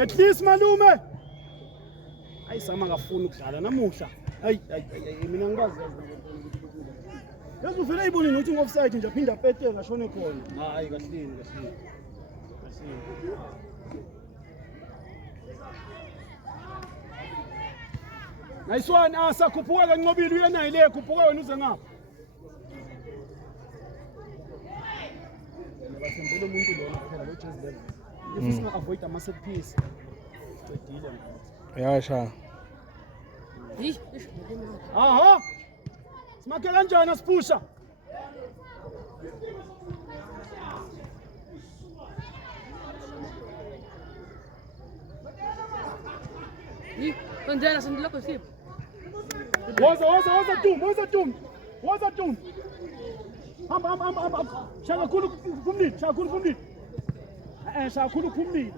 At least malume. Ayisama ngafuna ukudlala namuhla. Hayi mina ngikazi yazi uvela ayibone nokuthi ngoffside nje aphinda apetela shone khona. Hayi kahleni. Nice one, asakhuphuka kaNqobile uyena ile khuphuka wena uze ngapha. Basembele umuntu lona phela lo Jazz level. If singa avoid ama set piece. Cedile mfowethu. Yasha. Aha. Simakhe kanjani asiphusha? Kondela sindiloko sipho. Woza tum. Hamba. Shaka khulu kumlili. Shaka khulu kumlili.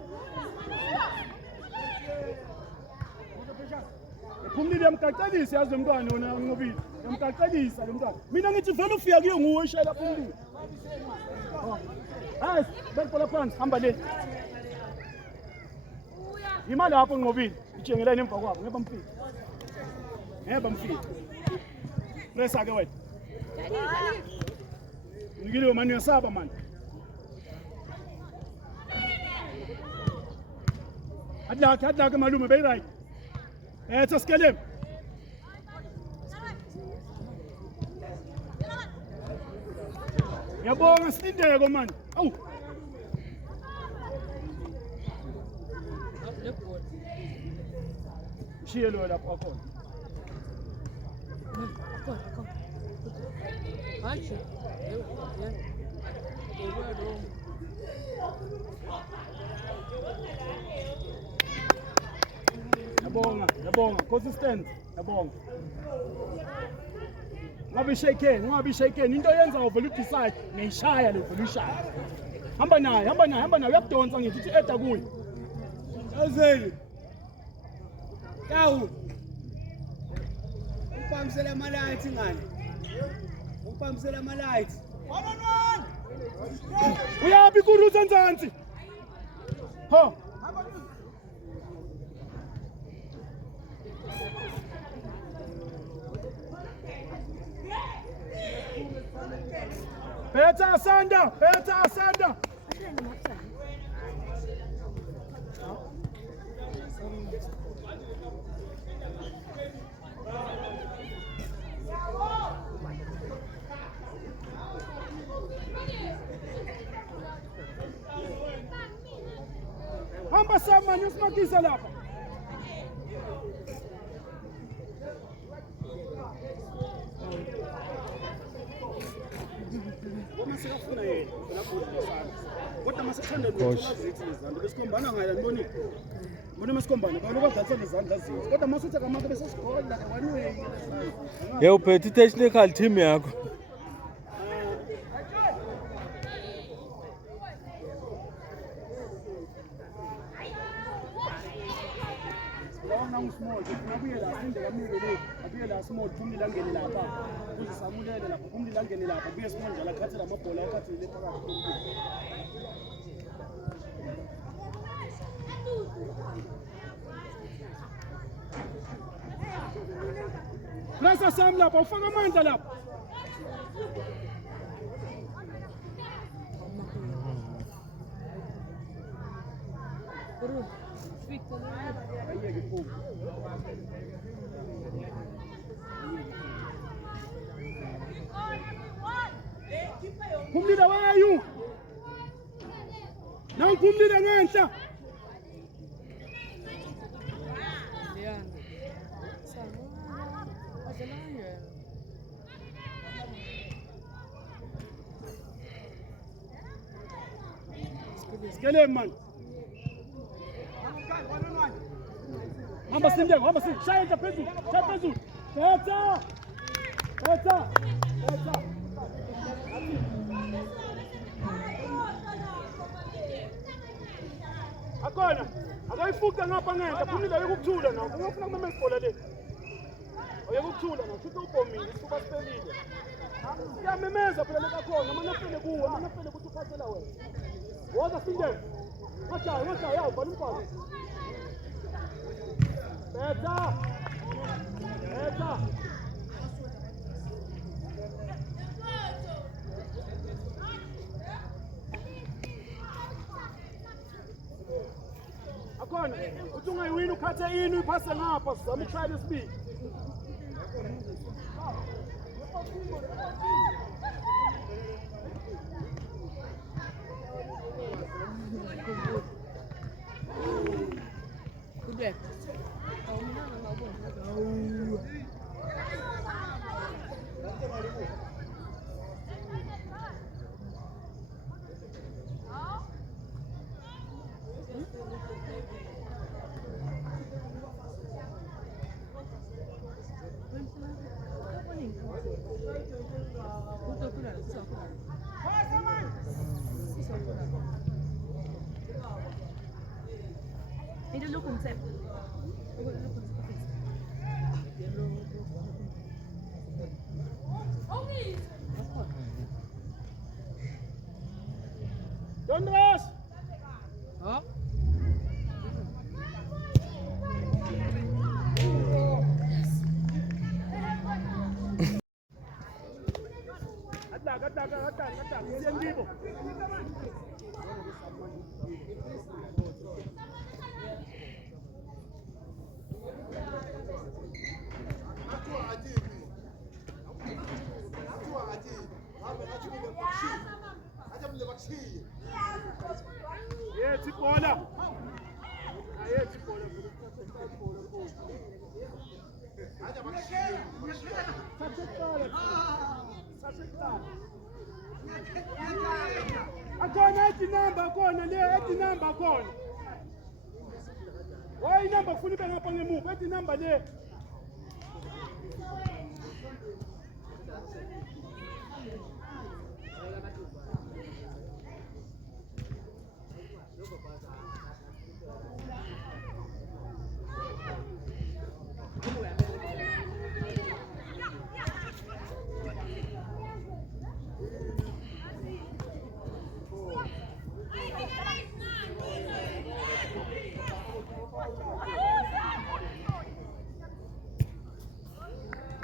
Kumlili yamkaqalisa yazi umntwana wona Nqobile. Yamkaqalisa lo mntwana. Mina ngithi vele ufika kuyo nguwe shela kumlili. Hayi, bekhola phansi hamba le. Yima lapho Nqobile. Itshengelane emva kwabo ngeba mfika. Pressa ke wena. Ngile manje uyasaba manje. Hadlaka malume bay right. Tsaskele. Yabonga silindeko manje. Awu. Shiye lo lapho khona. Hayi. Yabonga, consistent, yabonga. Ngabe shake into yenza uvela udecide ngiyishaya le uvela ushaya. Hamba naye uyakudonsa ngithi uthi eda kuye. Azeli. Kawu. Upamsela ama lights ngani? Upamsela ama lights. 1-on-1. Uyaphi kuruza nzansi? Ho. Better Sanda. Hamba sama usimakisa lapha. Masikafuna yena lapho lesana. Kodwa masithanda ukuthi izandla besikhombana ngaya ntoni. Mbona masikhombana baloba dlatsa izandla zethu. Kodwa masutha kamake bese sikhola wanwe. Uphethe technical team yakho. Small, nabuye la inde kamike le, abuye la small phumli langene lapha. Kuze samulele lapha, phumli langene lapha, buye small njalo akhathi lamabhola akhathi le phakathi. Pressa Sam lapha, ufaka amandla lapha. Kumlila where are you? Now kumlila ngenhla. Sikeleni man. Hamba Sindengo, hamba Sindengo. Shaya phezulu, shaya phezulu. Betha. Betha. Betha. Akona, akayifuqa ngapha ngeke, phumile ukukuthula nawo. Ungafuna kumema ibhola le. Uyekuthula nawo, futhi ubhomile, sifuba siphelile. Siyamemeza phela lekakhona, amanafele kuwe, amanafele ukuthi uphasela wena. Woza Sindengo. Ngajaya, yawu bhala umfazi. Betha. Betha. Akona, uthi ungayiwini ukhathe ini uyiphase ngapha sizama i-try lesibili. Good. Ini dulu konsep. Dondras. Oh. Kata. Siyandibo. Yethi bola. Ayethi bola. Akona ethi number khona le ethi number khona. Why number funa ibe ngapha ngemuva ethi number le.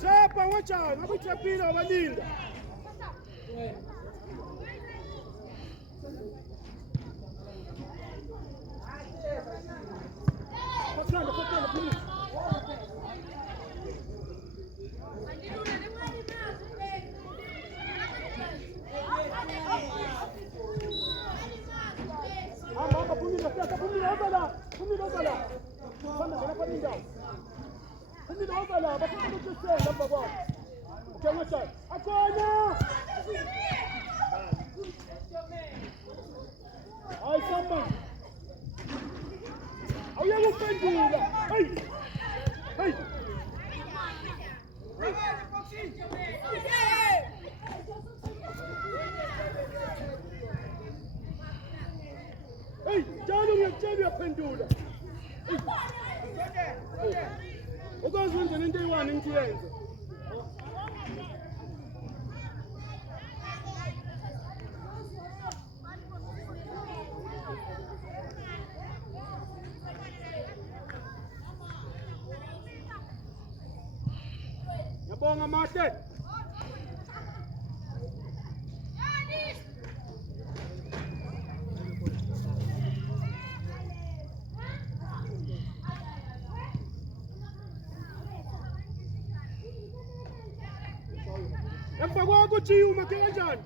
Chapa wacha, nakuchapila walinda. Potanda, please. Hamba pumila, ozala. Fanda paninda. Pumila ozala, bafuna ukutsela lapha kwa. Ukengacha. Akona! Hayi samba. Awuyakuphendula. Hey. Hey, njalo ngiyakutshela uyaphendula. Ukwazi ukwenza into eyi-1 into yenze. Ngiyabonga Mahle. Emva kwakho uthi umakhe kanjani?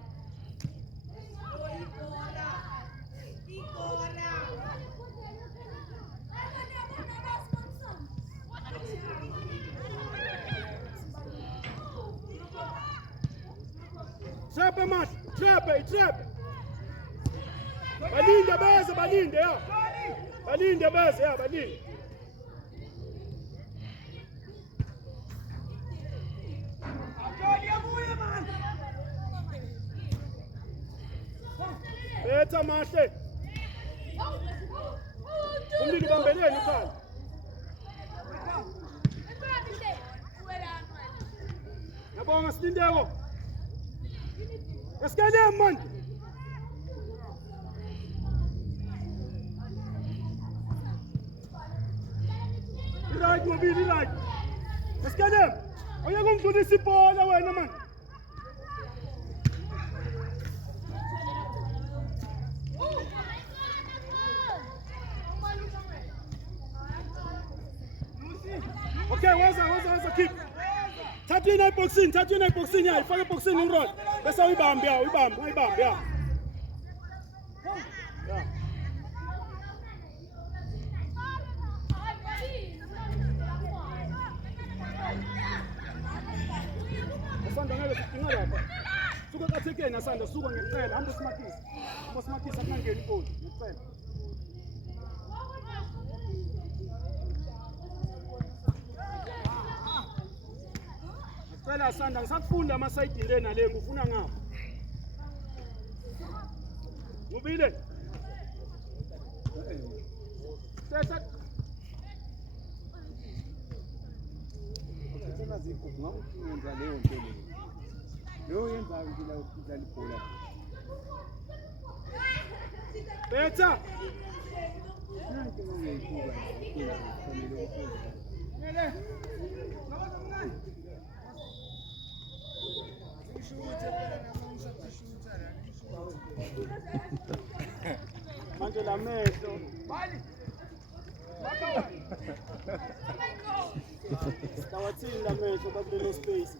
Trap, Matt! Trap! Balinde beze, balinde ya. Balinde beze ya, balinde. Betha mahle. Umlilo bambeleni ukhala. Yabonga silindeko. Esikele man. Right mobile right. Esikele. Oya kumdlulisa ibhola wena man. Okay, waza kick. Thatha yena boxing ya, ifake boxing inroll. Bese uyibambe ya, uyibambe ya. Asanda ngeke sidinga lapha. Suka kathekeni asanda, suka ngecela, hamba usimakisa. Hamba usimakisa akungangeni igoli, ngicela. Cela Sanda ngisakufunda amasayidi lena le ngifuna ngapha. Ngubile. Thetha. Sithena zikho ngakuyenza leyo nto le. Leyo yenza ngila ukudlala ibhola. Betha. Nanti ngiyayithuka ngiyela kufanele ukufunda. Ngele. Manje la mehlo. Bali. Tawathini la mehlo bakulelo space.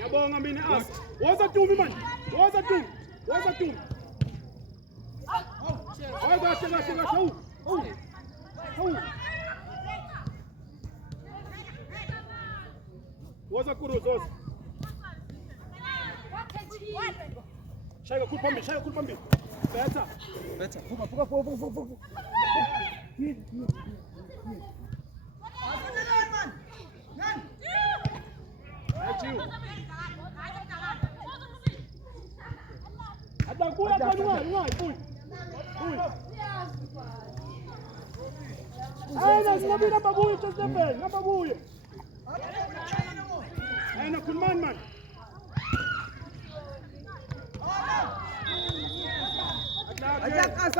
Yabonga mina as. Woza Tumi man. Woza Tumi. Kahle. Woza Kuruzo. Shaya khulu phambili. Betha. Vuka. Atakuya kanwa, puy. Ayna sinabila babuye Josephine, nababuye. Ayna kulman man. Attack us.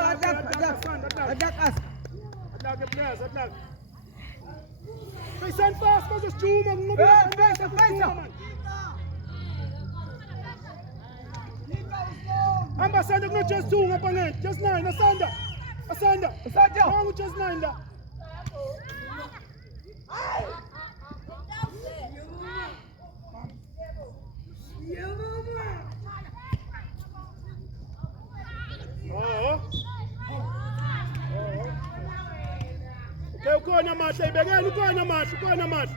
Attack players. Paisan fast, mas chuma, ngobila. Amba Sanda no just 2 ngapha ngeke, just 9 Asanda. Nangu just 9 la. Okay, ukhona mahle ibekeni, ukhona mahle.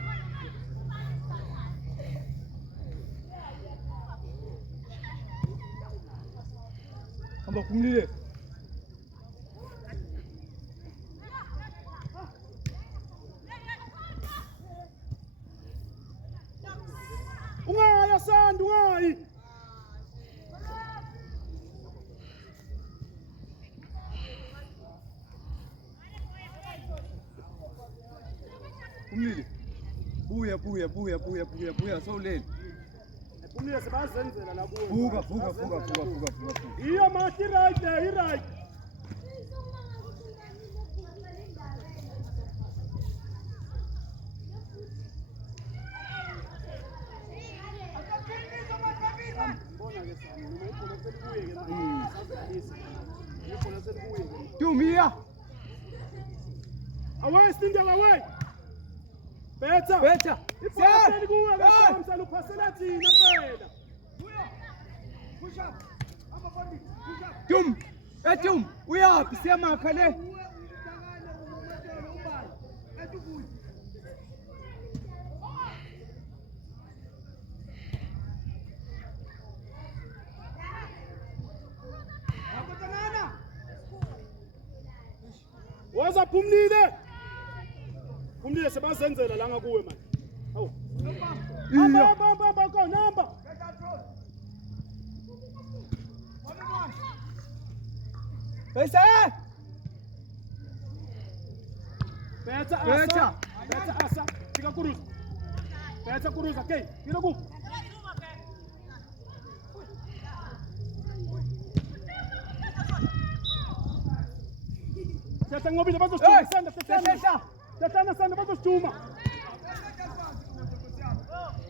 Hamba kumlile. Ungaya Sanda, ungayi. Kumlile. Buya sawulele. Kumlile sebazenzela la kuwe. Vuka. Iyo mathi right there, right. Tumia. Away, Sindel, away. Betha. Betha. Ipaseli kuwe bese msala uphasela thina phela. Push up. Hamba phambili. Push up. Tum. Tum. Uyaphi siyamakha le? Woza Phumlile. Phumlile sebazenzela la ngakuwe manje. Hawu. Hamba go number. Bese. Betha asa. Fika kuruza. Betha kuruza, okay? Fika ku. Tata ngobile bazosituma sanda tata. Tata sanda bazosituma.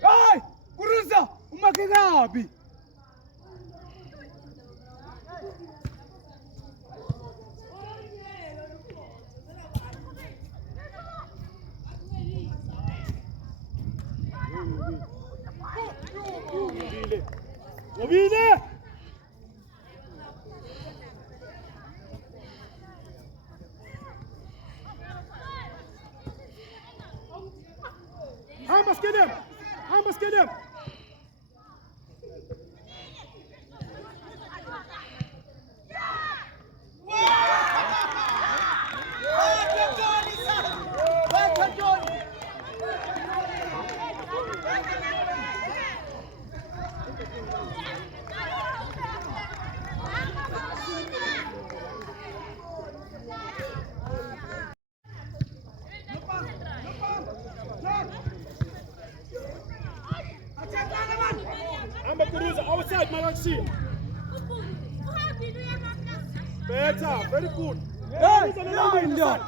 Hey! Kuruza! Umakhe kabi. Ngobile. Hambas get him. Outside, Malachi. Better, very good. Hey, line down.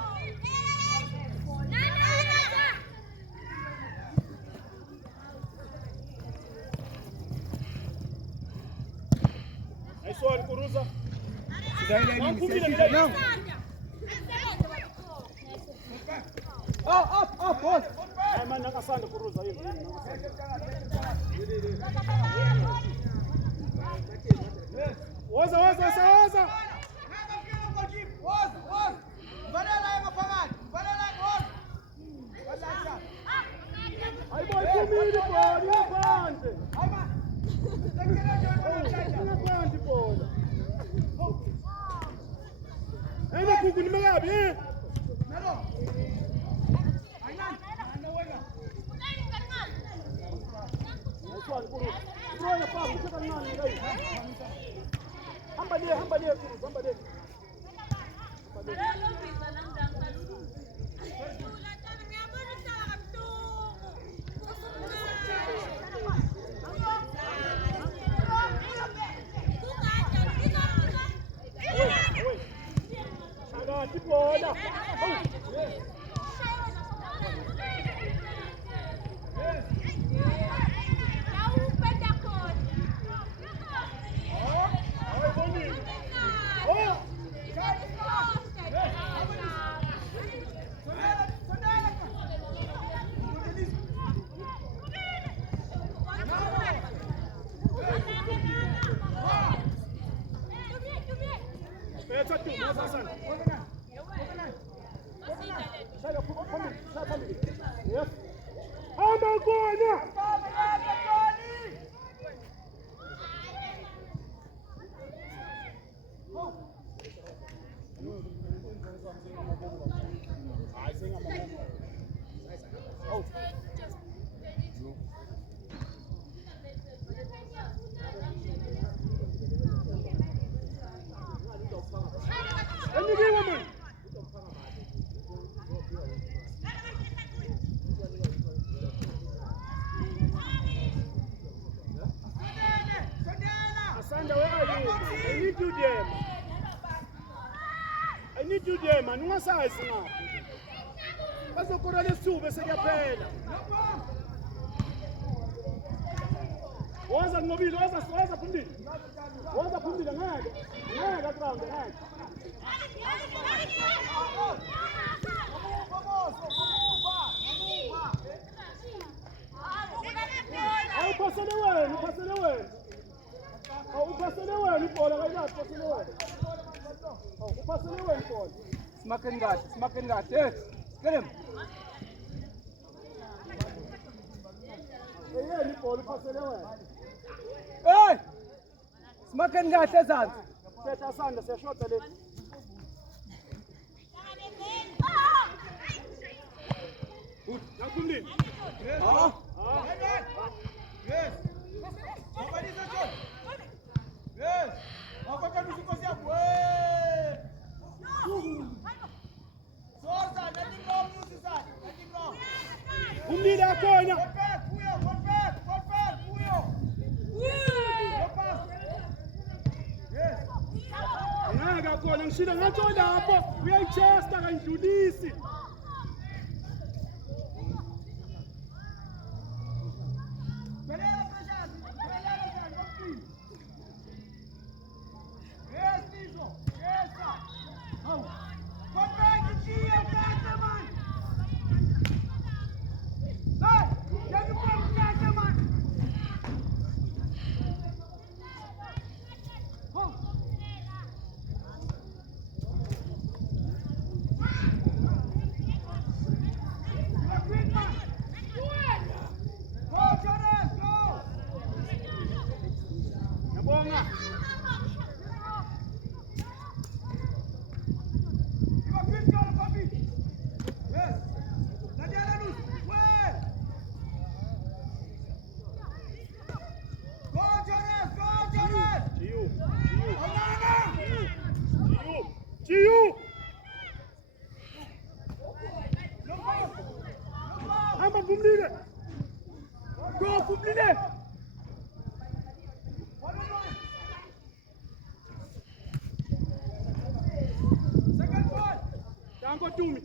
Nice one, Kuruza. Up, boy. Man, nakasanda Kuruza hivi. Woza. Ai boy, kumili bodi, yapande. Yapande bodi. Ene kuku nimelabi, eh? Hamba dia, hamba dia. Shagati boda. I need you there, man. Ungasazi ngapha. Bazokora lesithuba sekuyaphela. Woza ngobile, woza phambili. Woza phambili ngeke. Ngeke ground ngeke. Vamos. Smaken kahle. Yes. Get him. Hey! Smaken kahle Zanzi. Setha sanda siyashota le. Good. Nakumlini. Ah. Yes. Mabadilisha John. Yes. Mapaka msikosi hapo. Sosa, nothing wrong, Musa. Nothing wrong. Umlile akhona. Go back, Puyo. Go pass. Yes. Ngaka khona ngishila ngathi lapho uyayichesta kayidlulisi. Yes, Niso. Yes, sir. Go back to Chia, man. Hey, get the ball, man. Yabonga. Jiu. Hamba kumlile. Go kumlile. Second ball. Dango Tumi.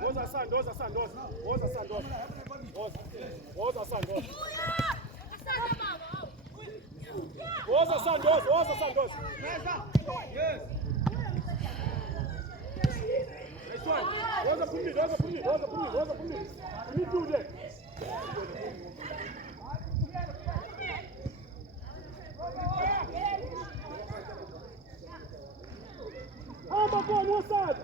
Woza Sandoza. Yes. Nice one. Woza kumlile. Me do that. Hamba khona wasada.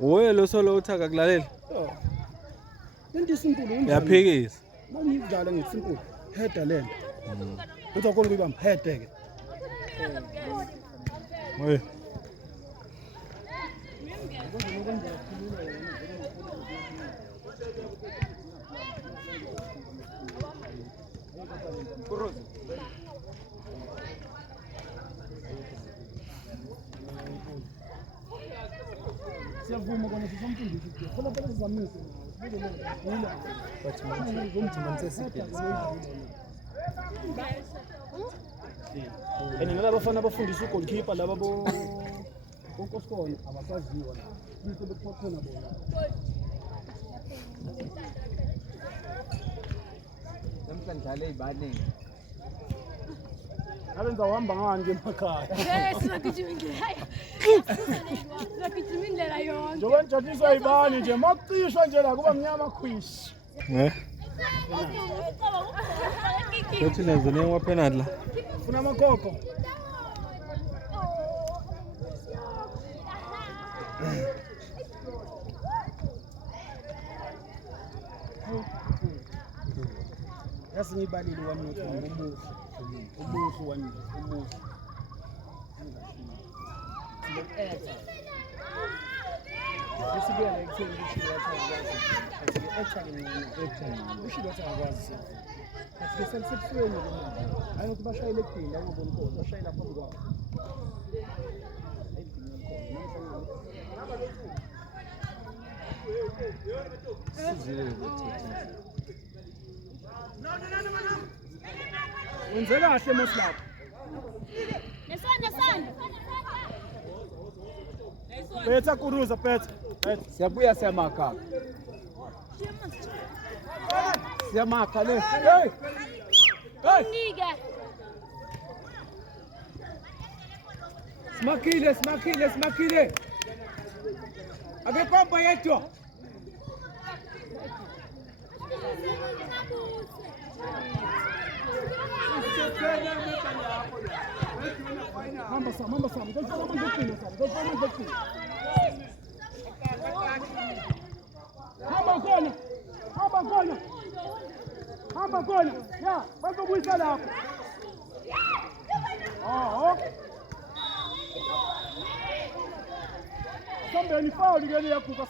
Wewe lo solo uthaka kulalela. Into simple Yaphikisa. Mangidlala ngesimple. Header lento. Uthi akona kuyibamba header ke. Hey. Siyavuma kona sisamfundisa ukuthi khona phela sizamise and nalaba bafana abafundisa ugoalkeeper laba bonkosikono abasaziwa into bekukhona bona namhlanje ibaningi abenza uhamba ngani emakhaya Sizagijima indlela yonke. njengoba nijathiswa yibani nje makucishwa nje la kuba mnyama khwishi Kothi nenze newa penalty la. funa amakhokho yasingibalile wami umuhle wami umuhle Sibuyela ekutheni ukuthi wathakazi. Athi echange ushilo wathakazi. Athi sesebusweni lo. Hayi ukuthi bashayile ekudini akubona inkomo, bashayela phambi kwabo. Wenze kahle moslapha. Nesana. Betha kuruza betha. siyabuya siyamakha le Hey! Nige. simakhile abekomba yetu Hamba Sam. Don't go on the Sam. Don't go on the field. Hamba gona. Ya, bazobuyisa lapho. Somebeni foul ngene yaguga.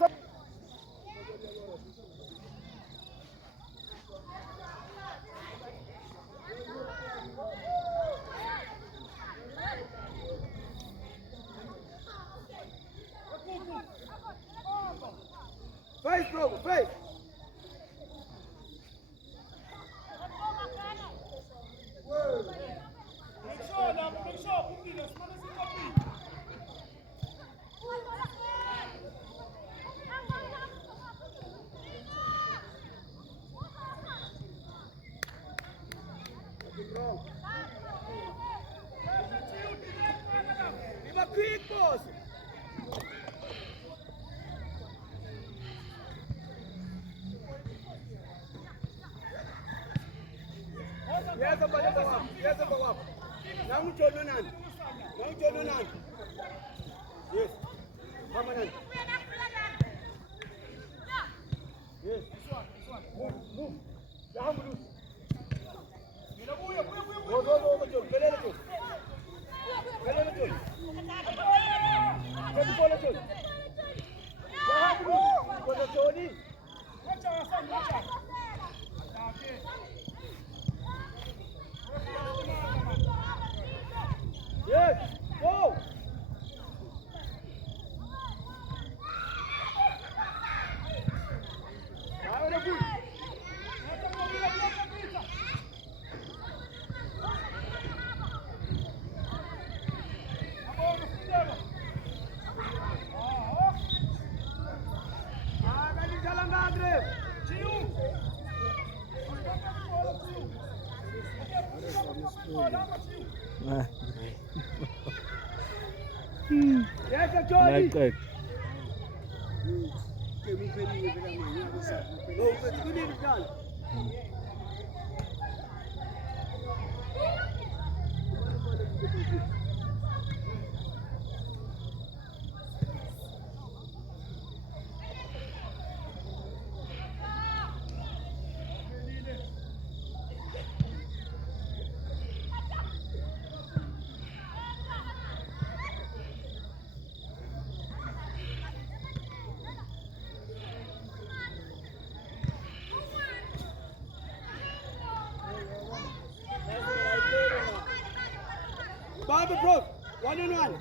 Face bro, face. Quick boss. Yes, Papa. Now we told you none. Yes. Come on. Yes. Move. Yes, go! Like Bobby bro, 1-on-1.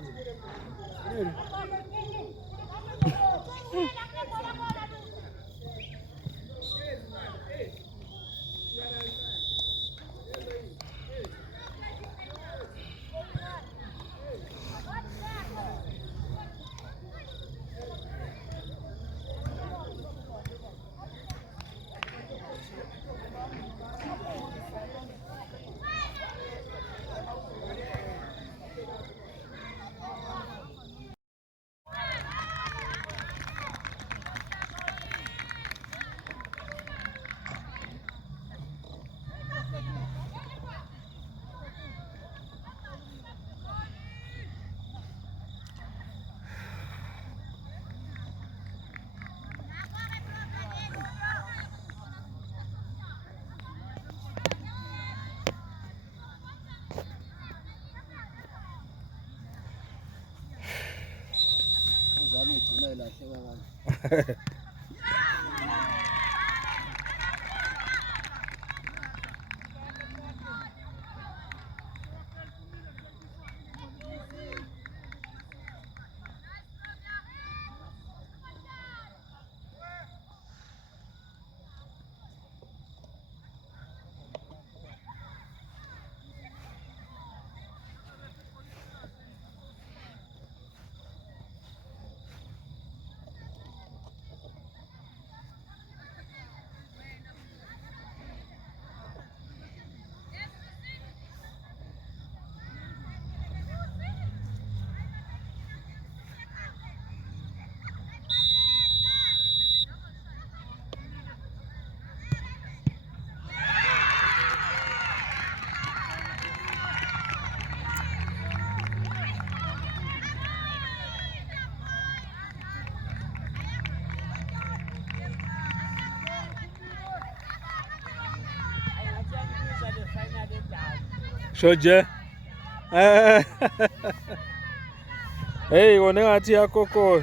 Shoje. Hey, wonengathi yakoko.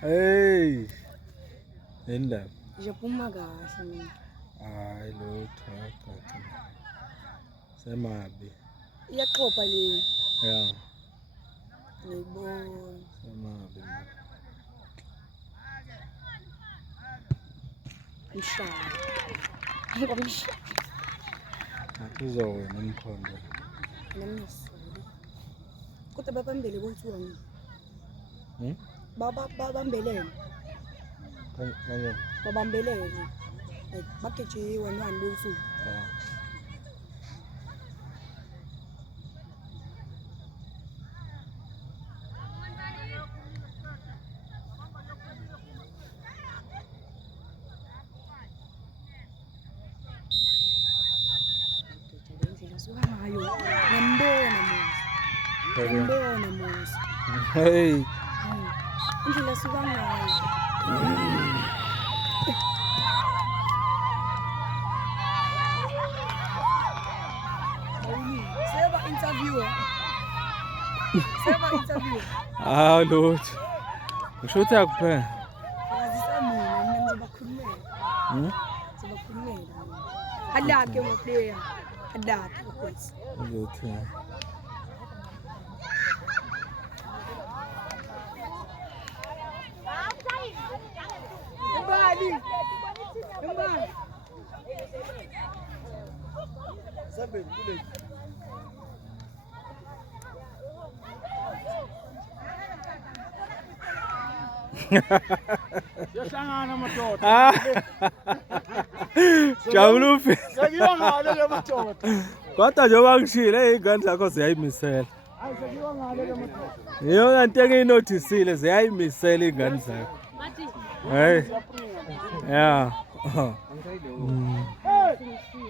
Hey, enda. Japhuma kahle. Hayi lutho akathi. Semabi. Iyaxhopha le. Yeah. Ngiyibona. Semabi. Mshaya. Ngomshaya. Uzowena umkhondo. Nemnisile. Kodwa babambele kuthiwa ni. Babambelene. Kanjani? Babambelene. Bakeje 1-1 losuku. Yeah. Ngibona Musa. Hey. Indlela suka ngayo. Seba interview. Ah, Lord. Ngisho ukuthi akuphela. Ngazisa mina ngizobakhulumela. Ngizobakhulumela. Hadake ngokuleya. Hadake ukuthi. Uzothi. Mbali. Mbali. Sabeni kule. Yahlangana madoda. Jabulufi. Sekiwa ngale le madoda. Kodwa njengoba ngishilo izingane zakho ziyayimisela. Hayi sekiwa ngale le madoda. Yona into engiyinotisile ziyayimisela izingane zakho. Hey. Yeah. Hey,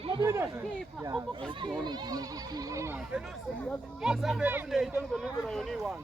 Mabide. Yazabe into ngizonenzela yona i1.